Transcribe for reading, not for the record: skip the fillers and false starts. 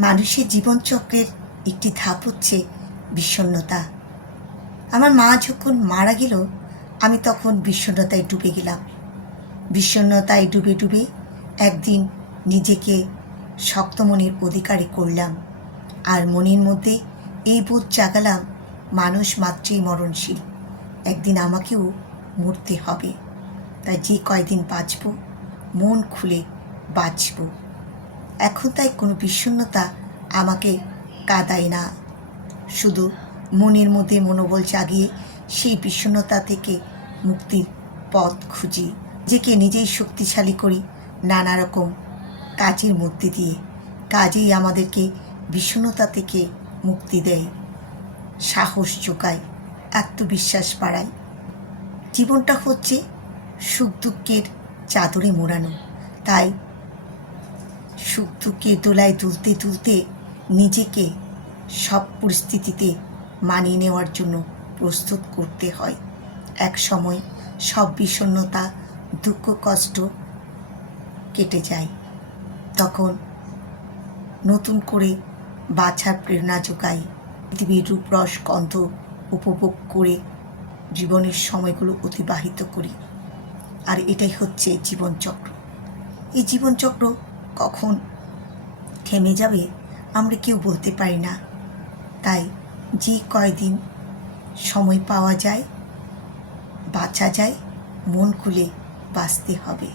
মানুষের জীবনচক্রের একটি ধাপ হচ্ছে বিষণ্ণতা। আমার মা যখন মারা গেল, আমি তখন বিষণ্ণতায় ডুবে গেলাম। বিষণ্ণতায় ডুবে ডুবে একদিন নিজেকে শক্ত মনের অধিকারী করলাম, আর মনের মধ্যে এই বোধ জাগালাম, মানুষ মাত্রই মরণশীল, একদিন আমাকেও মরতে হবে। তাই যে কয়দিন বাঁচব, মন খুলে বাঁচব। এখন তাই কোনো বিষণ্ণতা আমাকে কাঁদায় না, শুধু মনের মধ্যে মনোবল জাগিয়ে সেই বিষণ্ণতা থেকে মুক্তির পথ খুঁজি। নিজেকে নিজেই শক্তিশালী করি নানা রকম কাজের মধ্যে দিয়ে। কাজেই আমাদেরকে বিষণ্ণতা থেকে মুক্তি দেয়, সাহস যোগায়, আত্মবিশ্বাস বাড়ায়। জীবনটা হচ্ছে সুখ দুঃখের চাদরে মোড়ানো, তাই সুখ দুঃখের দোলায় দুলতে দুলতে নিজেকে সব পরিস্থিতিতে মানিয়ে নেওয়ার জন্য প্রস্তুত করতে হয়। এক সময় সব বিষণ্ণতা, দুঃখ, কষ্ট কেটে যায়, তখন নতুন করে বাঁচার প্রেরণা যোগায়। পৃথিবীর রূপরস গন্ধ উপভোগ করে জীবনের সময়গুলো অতিবাহিত করি, আর এটাই হচ্ছে জীবনচক্র। এই জীবনচক্র কখন থেমে যাবে আমরা কেউ বলতে পারি না। তাই যে কয়দিন সময় পাওয়া যায়, বাঁচা যায়, মন খুলে বাঁচতে হবে।